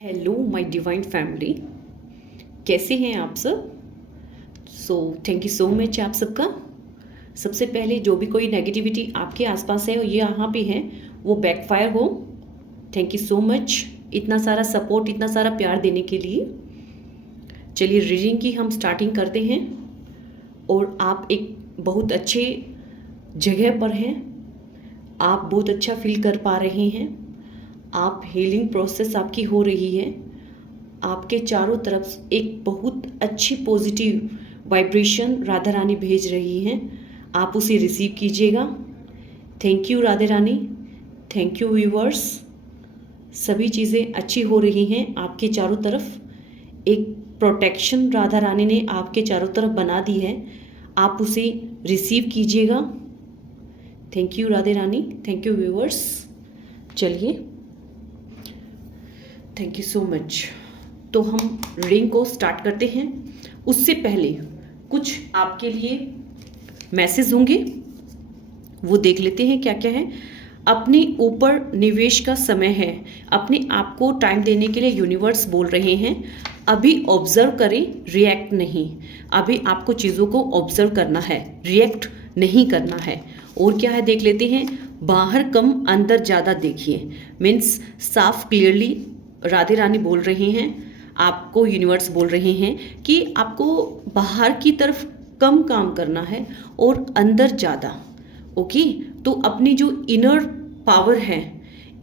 Hello my divine family, कैसे हैं आप सब। थैंक यू सो मच आप सबका। सबसे पहले जो भी कोई नेगेटिविटी आपके आसपास है और ये यहाँ पे है वो बैकफायर हो। थैंक यू सो मच इतना सारा सपोर्ट, इतना सारा प्यार देने के लिए। चलिए रीडिंग की हम स्टार्टिंग करते हैं। और आप एक बहुत अच्छे जगह पर हैं, आप बहुत अच्छा फील कर पा रहे हैं। आप हीलिंग प्रोसेस आपकी हो रही है। आपके चारों तरफ एक बहुत अच्छी पॉजिटिव वाइब्रेशन राधा रानी भेज रही हैं। आप उसे रिसीव कीजिएगा। Thank you Radha Rani, thank you viewers. सभी चीज़ें अच्छी हो रही हैं आपके चारों तरफ। एक प्रोटेक्शन राधा रानी ने आपके चारों तरफ बना दी है, आप उसे रिसीव कीजिएगा। Thank you Radhe Rani, thank you viewers. चलिए, थैंक यू सो मच। तो हम रीडिंग को स्टार्ट करते हैं। उससे पहले कुछ आपके लिए मैसेज होंगे, वो देख लेते हैं क्या क्या है। अपने ऊपर निवेश का समय है, अपने आप को टाइम देने के लिए यूनिवर्स बोल रहे हैं। अभी ऑब्जर्व करें, रिएक्ट नहीं। अभी आपको चीज़ों को ऑब्जर्व करना है, रिएक्ट नहीं करना है। और क्या है देख लेते हैं। बाहर कम अंदर ज़्यादा देखिए, मीन्स साफ क्लियरली राधे रानी बोल रहे हैं, आपको यूनिवर्स बोल रहे हैं कि आपको बाहर की तरफ कम काम करना है और अंदर ज़्यादा। ओके, तो अपनी जो इनर पावर है,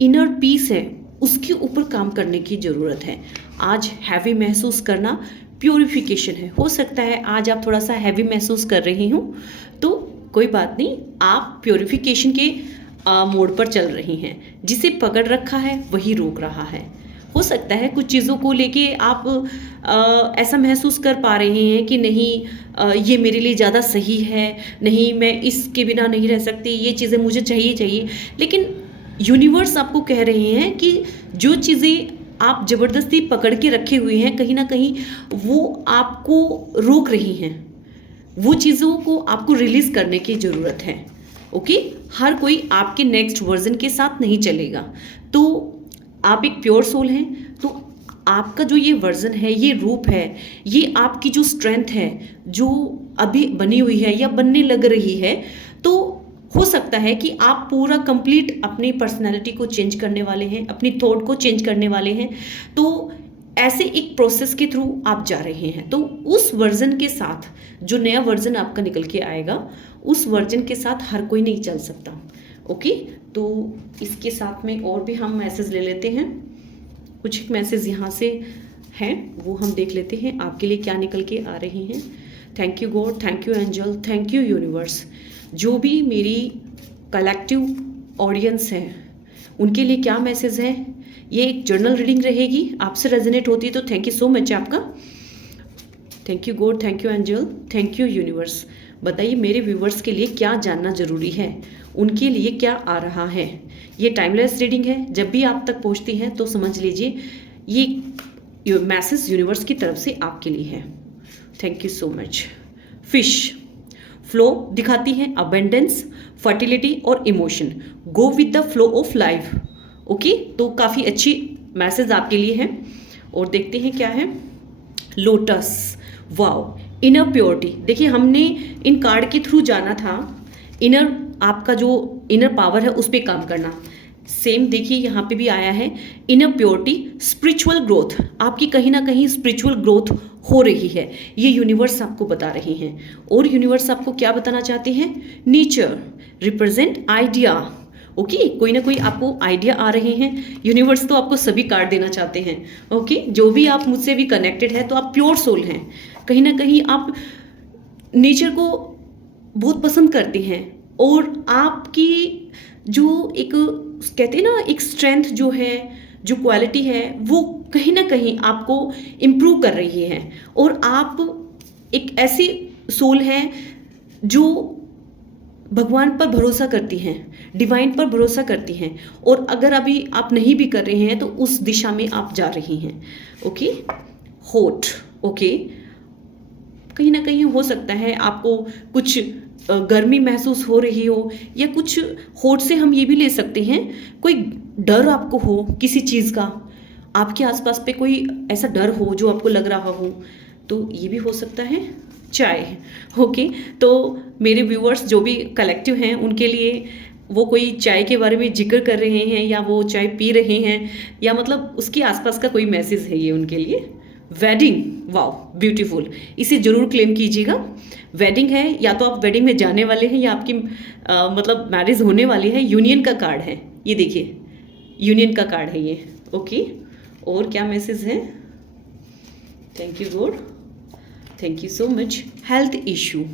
इनर पीस है, उसके ऊपर काम करने की ज़रूरत है। आज हैवी महसूस करना प्योरिफिकेशन है। हो सकता है आज आप थोड़ा सा हैवी महसूस कर रही हूँ, तो कोई बात नहीं, आप प्योरिफिकेशन के मोड पर चल रही हैं। जिसे पकड़ रखा है वही रोक रहा है। हो सकता है कुछ चीज़ों को लेके आप ऐसा महसूस कर पा रहे हैं कि नहीं, ये मेरे लिए ज़्यादा सही है, नहीं मैं इसके बिना नहीं रह सकती, ये चीज़ें मुझे चाहिए चाहिए। लेकिन यूनिवर्स आपको कह रहे हैं कि जो चीज़ें आप ज़बरदस्ती पकड़ के रखे हुए हैं, कहीं ना कहीं वो आपको रोक रही हैं। वो चीज़ों को आपको रिलीज़ करने की ज़रूरत है। ओके, हर कोई आपके नेक्स्ट वर्जन के साथ नहीं चलेगा। तो आप एक प्योर सोल हैं, तो आपका जो ये वर्जन है, ये रूप है, ये आपकी जो स्ट्रेंथ है जो अभी बनी हुई है या बनने लग रही है, तो हो सकता है कि आप पूरा कंप्लीट अपनी पर्सनैलिटी को चेंज करने वाले हैं, अपनी थॉट को चेंज करने वाले हैं। तो ऐसे एक प्रोसेस के थ्रू आप जा रहे हैं। तो उस वर्जन के साथ, जो नया वर्जन आपका निकल के आएगा, उस वर्जन के साथ हर कोई नहीं चल सकता। ओके, तो इसके साथ में और भी हम मैसेज ले लेते हैं। कुछ एक मैसेज यहाँ से हैं, वो हम देख लेते हैं आपके लिए क्या निकल के आ रही हैं। Thank you God, thank you angel, thank you universe. जो भी मेरी कलेक्टिव ऑडियंस है उनके लिए क्या मैसेज है। ये एक जर्नल रीडिंग रहेगी, आपसे रेजोनेट होती है तो थैंक यू सो मच आपका। Thank you God, thank you angel, thank you universe. बताइए मेरे व्यूवर्स के लिए क्या जानना ज़रूरी है, उनके लिए क्या आ रहा है। ये टाइमलेस रीडिंग है, जब भी आप तक पहुंचती है तो समझ लीजिए ये मैसेज यूनिवर्स की तरफ से आपके लिए है। Thank you so much. Fish flow दिखाती है, अबेंडेंस, फर्टिलिटी और emotion. Go with the flow of life. Okay, तो काफ़ी अच्छी मैसेज आपके लिए है। और देखते हैं क्या है। Lotus, wow, inner purity. देखिए हमने इन कार्ड के थ्रू जाना था, इनर आपका जो इनर पावर है उस पर काम करना। सेम देखिए यहाँ पे भी आया है, इनर प्योरिटी, स्पिरिचुअल ग्रोथ। आपकी कहीं ना कहीं स्पिरिचुअल ग्रोथ हो रही है, ये यूनिवर्स आपको बता रहे हैं। और यूनिवर्स आपको क्या बताना चाहते हैं। Nature represent idea. ओके, कोई ना कोई आपको आइडिया आ रहे हैं। यूनिवर्स तो आपको सभी कार्ड देना चाहते हैं। ओके, जो भी आप मुझसे भी कनेक्टेड है तो आप प्योर सोल हैं। कहीं ना कहीं आप नेचर को बहुत पसंद करते हैं, और आपकी जो एक कहते हैं ना, एक स्ट्रेंथ जो है, जो क्वालिटी है, वो कहीं ना कहीं आपको इम्प्रूव कर रही है। और आप एक ऐसी सोल है जो भगवान पर भरोसा करती हैं, डिवाइन पर भरोसा करती हैं। और अगर अभी आप नहीं भी कर रहे हैं तो उस दिशा में आप जा रही हैं। Okay, hot. ओके, कहीं ना कहीं हो सकता है आपको कुछ गर्मी महसूस हो रही हो, या कुछ हॉट से हम ये भी ले सकते हैं, कोई डर आपको हो किसी चीज़ का, आपके आसपास पे कोई ऐसा डर हो जो आपको लग रहा हो, तो ये भी हो सकता है चाय। ओके, तो मेरे व्यूअर्स जो भी कलेक्टिव हैं उनके लिए वो कोई चाय के बारे में जिक्र कर रहे हैं या वो चाय पी रहे हैं या मतलब उसके आसपास का कोई मैसेज है ये उनके लिए। वेडिंग, वाओ ब्यूटीफुल, इसे जरूर क्लेम कीजिएगा। वेडिंग है, या तो आप वेडिंग में जाने वाले हैं या आपकी मतलब मैरिज होने वाली है। यूनियन का कार्ड है, ये देखिए यूनियन का कार्ड है ये। ओके, और क्या मैसेज है? Thank you God, thank you so much. Health issue,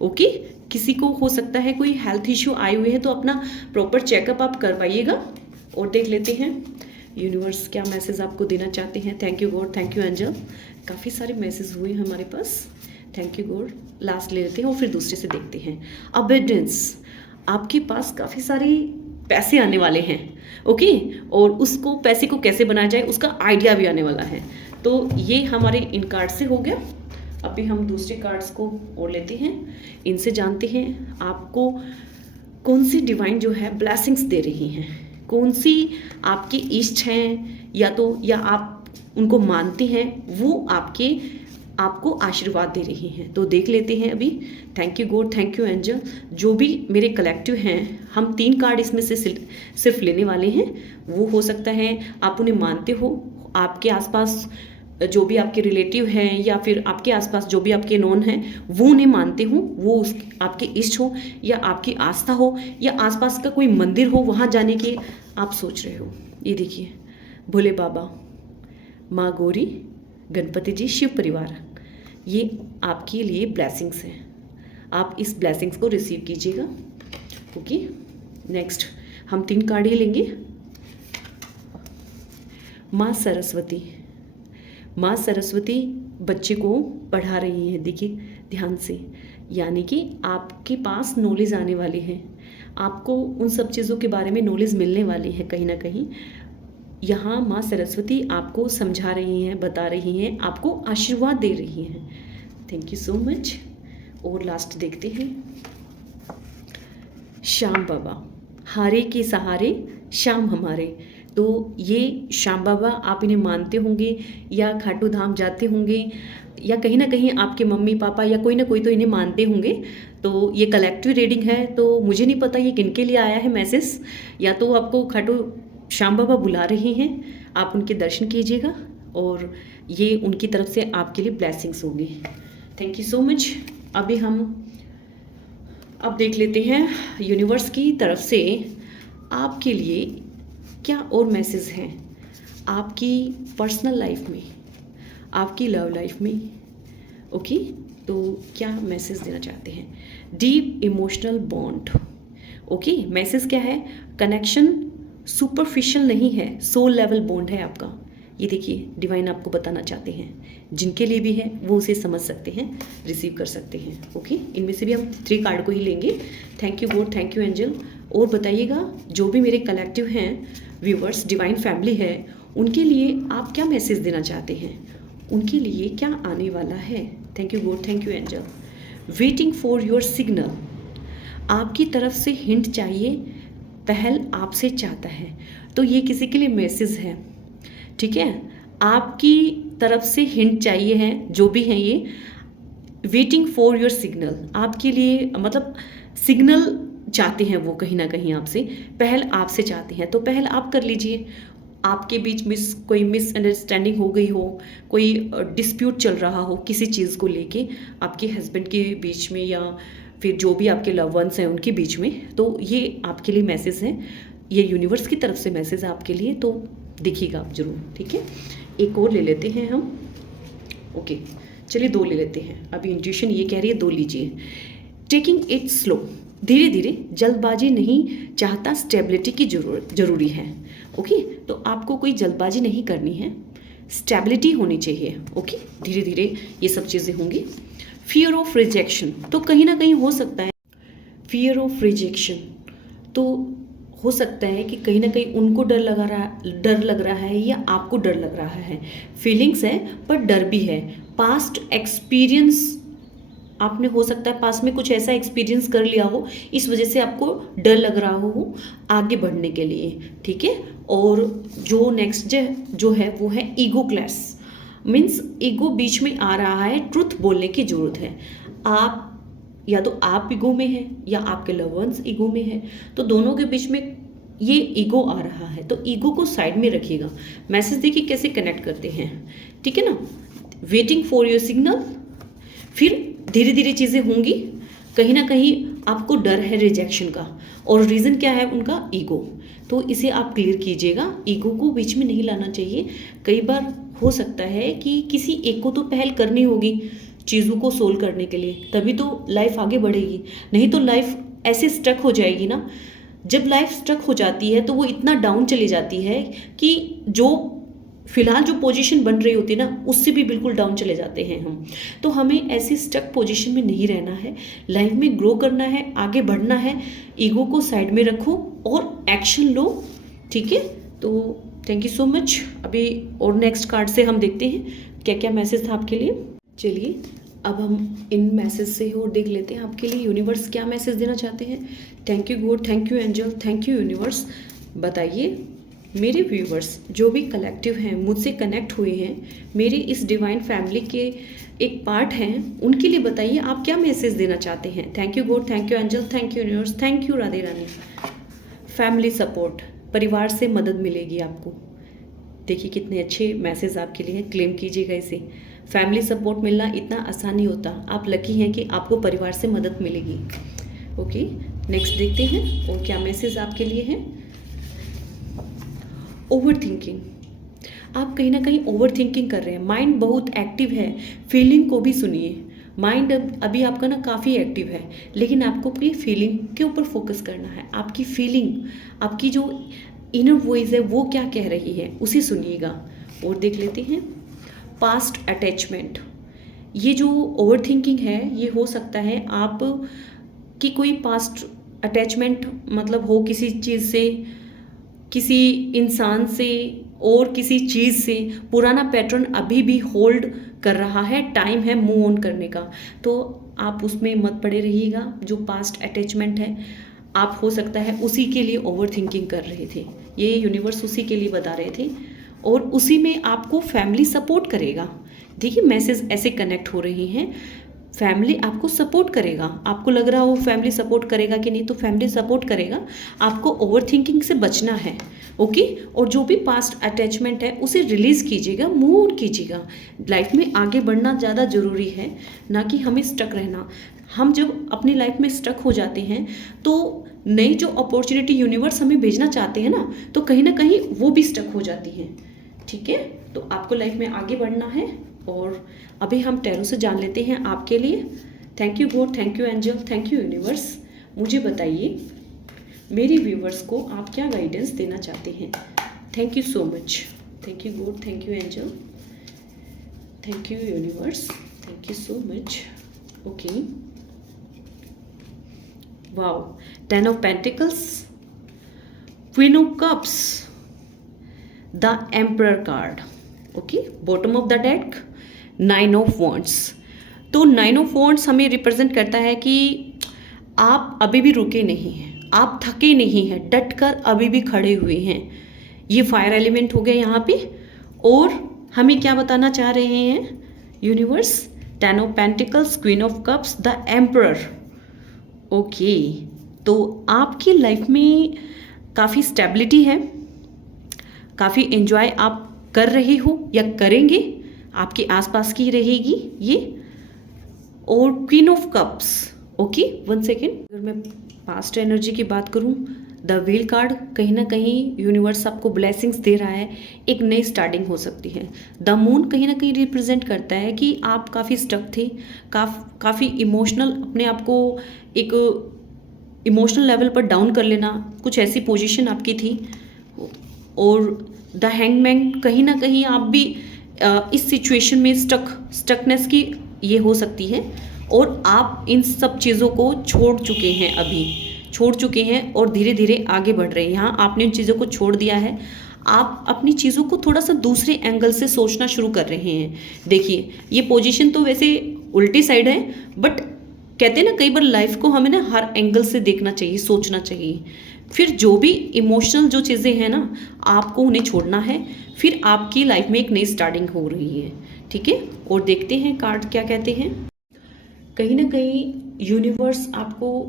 okay, किसी को हो सकता है कोई हेल्थ इशू आए हुए हैं, तो अपना प्रॉपर चेकअप आप करवाइएगा। और देख लेते हैं यूनिवर्स क्या मैसेज आपको देना चाहते हैं। Thank you God, thank you angel. काफ़ी सारे मैसेज हुए हमारे पास, थैंक यू गॉड। लास्ट ले लेते हैं और फिर दूसरे से देखते हैं। अबेंडेंस, आपके पास काफ़ी सारे पैसे आने वाले हैं, ओके, और उसको पैसे को कैसे बनाया जाए उसका आइडिया भी आने वाला है। तो ये हमारे इन कार्ड से हो गया। अभी हम दूसरे कार्ड्स को और लेते हैं, इनसे जानते हैं आपको कौन सी डिवाइन जो है ब्लेसिंग्स दे रही हैं, कौन सी आपकी इष्ट हैं या आप उनको मानते हैं, वो आपको आशीर्वाद दे रही हैं। तो देख लेते हैं अभी। Thank you God, thank you angel. जो भी मेरे कलेक्टिव हैं, हम 3 कार्ड इसमें से सिर्फ लेने वाले हैं। वो हो सकता है आप उन्हें मानते हो, आपके आसपास जो भी आपके रिलेटिव हैं या फिर आपके आसपास जो भी आपके नॉन हैं वो उन्हें मानते हो, वो आपके इष्ट हो या आपकी आस्था हो या आसपास का कोई मंदिर हो वहाँ जाने के आप सोच रहे हो। ये देखिए भोले बाबा, माँ गौरी, गणपति जी, शिव परिवार, ये आपके लिए ब्लेसिंग्स हैं। आप इस ब्लेसिंग्स को रिसीव कीजिएगा। ओके, नेक्स्ट हम 3 कार्ड ही लेंगे। माँ सरस्वती, माँ सरस्वती बच्चे को पढ़ा रही है, देखिए ध्यान से, यानी कि आपके पास नॉलेज आने वाली है, आपको उन सब चीज़ों के बारे में नॉलेज मिलने वाली है कहीं ना कहीं। यहाँ माँ सरस्वती आपको समझा रही हैं, बता रही हैं, आपको आशीर्वाद दे रही हैं। Thank you so much. और लास्ट देखते हैं श्याम बाबा, हारे के सहारे श्याम हमारे। तो ये श्याम बाबा आप इन्हें मानते होंगे या खाटू धाम जाते होंगे या कहीं ना कहीं आपके मम्मी पापा या कोई ना कोई तो इन्हें मानते होंगे। तो ये कलेक्टिव रीडिंग है, तो मुझे नहीं पता ये किनके लिए आया है मैसेज, या तो आपको खाटू श्याम बाबा बुला रहे हैं, आप उनके दर्शन कीजिएगा और ये उनकी तरफ से आपके लिए ब्लेसिंग्स होंगी। Thank you so much. अभी हम अब देख लेते हैं यूनिवर्स की तरफ से आपके लिए क्या और मैसेज हैं आपकी पर्सनल लाइफ में, आपकी लव लाइफ में। ओके, तो क्या मैसेज देना चाहते हैं? Deep emotional bond. Okay, message क्या है? कनेक्शन सुपरफिशियल नहीं है, सोल लेवल बॉन्ड है आपका। ये देखिए डिवाइन आपको बताना चाहते हैं, जिनके लिए भी है वो उसे समझ सकते हैं, रिसीव कर सकते हैं। ओके, इनमें से भी हम 3 कार्ड को ही लेंगे। Thank you God, thank you angel. और बताइएगा जो भी मेरे कलेक्टिव हैं व्यूवर्स, डिवाइन फैमिली है, उनके लिए आप क्या मैसेज देना चाहते हैं, उनके लिए क्या आने वाला है। Thank you God, thank you angel. Waiting for your signal, आपकी तरफ से हिंट चाहिए, पहल आपसे चाहता है। तो ये किसी के लिए मैसेज है, ठीक है, आपकी तरफ से हिंट चाहिए है, जो भी है ये वेटिंग फॉर योर सिग्नल, आपके लिए मतलब सिग्नल चाहते हैं वो कहीं ना कहीं आपसे, पहल आपसे चाहते हैं। तो पहल आप कर लीजिए। आपके बीच में कोई मिसअंडरस्टैंडिंग हो गई हो, कोई डिस्प्यूट चल रहा हो किसी चीज़ को लेके आपके हस्बैंड के बीच में या फिर जो भी आपके लव वंस हैं उनके बीच में, तो ये आपके लिए मैसेज है, ये यूनिवर्स की तरफ से मैसेज है आपके लिए। तो देखिएगा आप जरूर, ठीक है। एक और ले लेते हैं हम। ओके, चलिए 2 ले लेते हैं। अभी इंट्यूशन ये कह रही है 2 लीजिए। टेकिंग इट स्लो, धीरे धीरे, जल्दबाजी नहीं चाहता, स्टेबिलिटी की जरूरी है। ओके, तो आपको कोई जल्दबाजी नहीं करनी है, स्टेबिलिटी होनी चाहिए। ओके, धीरे धीरे ये सब चीज़ें होंगी। फियर ऑफ रिजेक्शन, तो कहीं ना कहीं हो सकता है फियर ऑफ रिजेक्शन, तो हो सकता है कि कहीं ना कहीं उनको डर लग रहा है या आपको डर लग रहा है। फीलिंग्स है पर डर भी है। पास्ट एक्सपीरियंस आपने हो सकता है पास में कुछ ऐसा एक्सपीरियंस कर लिया हो, इस वजह से आपको डर लग रहा हो आगे बढ़ने के लिए, ठीक है। और जो नेक्स्ट जो है वो है ईगो क्लैश, मीन्स ईगो बीच में आ रहा है, ट्रुथ बोलने की ज़रूरत है। आप या तो आप ईगो में हैं या आपके लव वंस ईगो में है, तो दोनों के बीच में ये ईगो आ रहा है, तो ईगो को साइड में रखिएगा। मैसेज देखिए कैसे कनेक्ट करते हैं, ठीक है ना। वेटिंग फॉर योर सिग्नल, फिर धीरे धीरे चीज़ें होंगी। कहीं ना कहीं आपको डर है रिजेक्शन का, और रीज़न क्या है उनका, ईगो। तो इसे आप क्लियर कीजिएगा, ईगो को बीच में नहीं लाना चाहिए। कई बार हो सकता है कि किसी एक को तो पहल करनी होगी चीज़ों को सोल्व करने के लिए, तभी तो लाइफ आगे बढ़ेगी, नहीं तो लाइफ ऐसे स्टक हो जाएगी ना। जब लाइफ स्टक हो जाती है तो वो इतना डाउन चली जाती है कि जो फिलहाल जो पोजीशन बन रही होती है ना, उससे भी बिल्कुल डाउन चले जाते हैं हम। तो हमें ऐसी स्टक पोजीशन में नहीं रहना है, लाइफ में ग्रो करना है, आगे बढ़ना है। ईगो को साइड में रखो और एक्शन लो, ठीक है। तो थैंक यू सो मच। अभी और नेक्स्ट कार्ड से हम देखते हैं क्या क्या मैसेज था आपके लिए। चलिए अब हम इन मैसेज से और देख लेते हैं आपके लिए यूनिवर्स क्या मैसेज देना चाहते हैं। Thank you God, thank you angel, thank you universe. बताइए मेरे व्यूवर्स जो भी कलेक्टिव हैं, मुझसे कनेक्ट हुए हैं, मेरे इस डिवाइन फैमिली के एक पार्ट हैं, उनके लिए बताइए आप क्या मैसेज देना चाहते हैं। Thank you God, thank you angel, thank you universe, thank you Radhe Rani. Family support, परिवार से मदद मिलेगी आपको। देखिए कितने अच्छे मैसेज आपके लिए हैं, क्लेम कीजिएगा इसे। फैमिली सपोर्ट मिलना इतना आसान नहीं होता, आप लकी हैं कि आपको परिवार से मदद मिलेगी। ओके नेक्स्ट देखते हैं और क्या मैसेज आपके लिए है। ओवर थिंकिंग, आप कहीं ना कहीं ओवर थिंकिंग कर रहे हैं, माइंड बहुत एक्टिव है। फीलिंग को भी सुनिए, माइंड अभी आपका ना काफ़ी एक्टिव है, लेकिन आपको अपनी फीलिंग के ऊपर फोकस करना है। आपकी फीलिंग, आपकी जो इनर वॉइस है वो क्या कह रही है उसे सुनिएगा। और देख लेते हैं पास्ट अटैचमेंट, ये जो ओवर थिंकिंग है ये हो सकता है आप कि कोई पास्ट अटैचमेंट मतलब हो किसी चीज़ से, किसी इंसान से और किसी चीज़ से। पुराना पैटर्न अभी भी होल्ड कर रहा है, टाइम है मूव ऑन करने का, तो आप उसमें मत पड़े रहिएगा। जो पास्ट अटैचमेंट है आप हो सकता है उसी के लिए ओवर थिंकिंग कर रहे थे, ये यूनिवर्स उसी के लिए बता रहे थे, और उसी में आपको फैमिली सपोर्ट करेगा। देखिए मैसेज ऐसे कनेक्ट हो रहे हैं, फैमिली आपको सपोर्ट करेगा। आपको लग रहा हो फैमिली सपोर्ट करेगा कि नहीं, तो फैमिली सपोर्ट करेगा। आपको ओवर थिंकिंग से बचना है, ओके। और जो भी पास्ट अटैचमेंट है उसे रिलीज़ कीजिएगा, मूव ऑन कीजिएगा। लाइफ में आगे बढ़ना ज़्यादा ज़रूरी है, ना कि हमें स्टक रहना। हम जब अपनी लाइफ में स्टक हो जाते हैं तो नई जो अपॉर्चुनिटी यूनिवर्स हमें भेजना चाहते हैं ना, तो कहीं ना कहीं वो भी स्टक हो जाती हैं, ठीक है। तो आपको लाइफ में आगे बढ़ना है। और अभी हम टैरो से जान लेते हैं आपके लिए। Thank you God, thank you angel, thank you universe. मुझे बताइए मेरे व्यूवर्स को आप क्या गाइडेंस देना चाहते हैं। Thank you so much, thank you God, thank you angel, thank you universe, thank you so much. Okay wow, 10 of Pentacles, Queen of Cups, the Emperor card, okay. Bottom of the deck 9 of Wands। तो 9 of Wands हमें represent करता है कि आप अभी भी रुके नहीं हैं, आप थके नहीं हैं, डट कर अभी भी खड़े हुए हैं। ये फायर एलिमेंट हो गया यहाँ पे। और हमें क्या बताना चाह रहे हैं universe, 10 of Pentacles, Queen of Cups, the Emperor, okay. तो आपकी लाइफ में काफ़ी स्टेबिलिटी है, काफ़ी एंजॉय आप कर रहे हो या करेंगे, आपके आसपास की रहेगी ये। और queen of cups, okay. 1 second, अगर मैं पास्ट एनर्जी की बात करूं, द व्हील कार्ड, कहीं ना कहीं यूनिवर्स आपको ब्लेसिंग्स दे रहा है, एक नई स्टार्टिंग हो सकती है। द मून कहीं ना कहीं रिप्रेजेंट करता है कि आप काफ़ी स्टक थे, काफ़ी इमोशनल, अपने आप को एक इमोशनल लेवल पर डाउन कर लेना, कुछ ऐसी पोजीशन आपकी थी। और द हैंगमैन, कहीं ना कहीं आप भी इस सिचुएशन में स्टकनेस की ये हो सकती है, और आप इन सब चीज़ों को छोड़ चुके हैं, अभी छोड़ चुके हैं और धीरे धीरे आगे बढ़ रहे हैं। यहाँ आपने इन चीज़ों को छोड़ दिया है, आप अपनी चीज़ों को थोड़ा सा दूसरे एंगल से सोचना शुरू कर रहे हैं। देखिए ये पोजीशन तो वैसे उल्टी साइड है, बट कहते हैं ना कई बार लाइफ को हमें ना हर एंगल से देखना चाहिए, सोचना चाहिए। फिर जो भी इमोशनल जो चीज़ें हैं ना, आपको उन्हें छोड़ना है, फिर आपकी लाइफ में एक नई स्टार्टिंग हो रही है। ठीक है, और देखते हैं कार्ड क्या कहते हैं। कहीं ना कहीं यूनिवर्स आपको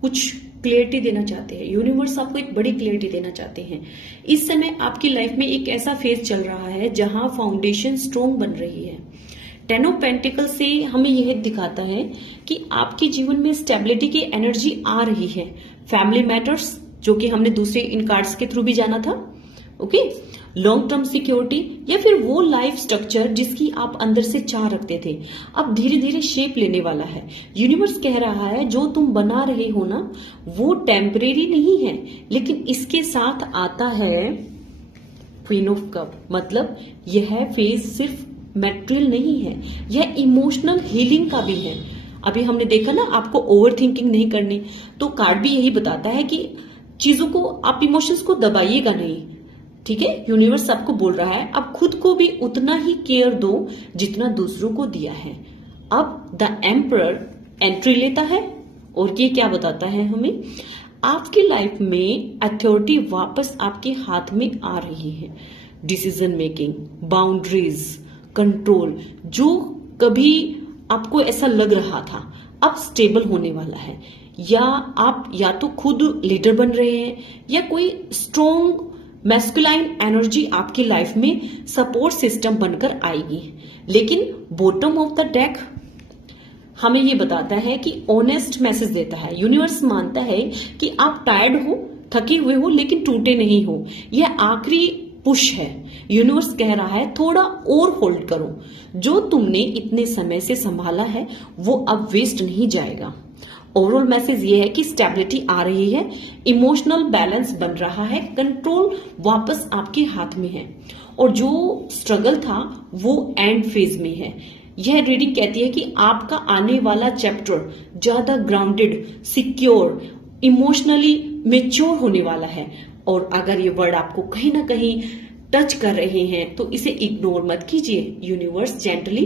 कुछ क्लियरिटी देना चाहते हैं, यूनिवर्स आपको एक बड़ी क्लियरिटी देना चाहते हैं। इस समय आपकी लाइफ में एक ऐसा फेज चल रहा है जहां फाउंडेशन स्ट्रोंग बन रही है। 10 ऑफ पेंटिकल से हमें यह दिखाता है कि आपके जीवन में स्टेबिलिटी की एनर्जी आ रही है। फैमिली मैटर्स, जो कि हमने दूसरे इन कार्ड्स के थ्रू भी जाना था, ओके, लॉन्ग टर्म सिक्योरिटी, या फिर वो लाइफ स्ट्रक्चर जिसकी आप अंदर से चाह रखते थे, अब धीरे धीरे शेप लेने वाला है। यूनिवर्स कह रहा है जो तुम बना रहे हो ना, वो टेम्परेरी नहीं है, लेकिन इसके साथ आता है क्वीन ऑफ कप। मतलब यह फेज सिर्फ मैटेरियल नहीं है, यह इमोशनल हीलिंग का भी है। अभी हमने देखा ना आपको ओवर थिंकिंग नहीं करनी, तो कार्ड भी यही बताता है कि चीजों को, आप इमोशंस को दबाइएगा नहीं। ठीक है, यूनिवर्स आपको बोल रहा है अब खुद को भी उतना ही केयर दो जितना दूसरों को दिया है। अब द एम्परर एंट्री लेता है, और ये क्या बताता है हमें, आपकी लाइफ में अथॉरिटी वापस आपके हाथ में आ रही है। डिसीजन मेकिंग, बाउंड्रीज, कंट्रोल, जो कभी आपको ऐसा लग रहा था अब स्टेबल होने वाला है। या आप या तो खुद लीडर बन रहे हैं, या कोई स्ट्रॉन्ग मैस्कुलाइन एनर्जी आपकी लाइफ में सपोर्ट सिस्टम बनकर आएगी। लेकिन बॉटम ऑफ द डेक हमें ये बताता है कि ऑनेस्ट मैसेज देता है। यूनिवर्स मानता है कि आप टायर्ड हो, थके हुए हो, लेकिन टूटे नहीं हो। यह आखिरी पुश है। यूनिवर्स कह रहा है थोड़ा और होल्ड करो, जो तुमने इतने समय से संभाला है वो अब वेस्ट नहीं जाएगा। ओवरऑल मैसेज ये है कि स्टेबिलिटी आ रही है, इमोशनल बैलेंस बन रहा है, कंट्रोल वापस आपके हाथ में है, और जो स्ट्रगल था वो एंड फेज में है। यह रीडिंग कहती है कि आपका आने वाला चैप्टर ज्यादा ग्राउंडेड, सिक्योर, इमोशनली मेच्योर होने वाला है। और अगर ये वर्ड आपको कहीं ना कहीं टच कर रहे हैं तो इसे इग्नोर मत कीजिए। यूनिवर्स जेंटली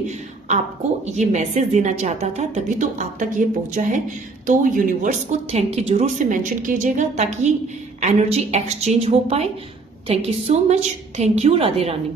आपको ये मैसेज देना चाहता था, तभी तो आप तक ये पहुंचा है। तो यूनिवर्स को थैंक यू जरूर से मेंशन कीजिएगा ताकि एनर्जी एक्सचेंज हो पाए। Thank you so much. Thank you Radhe Rani.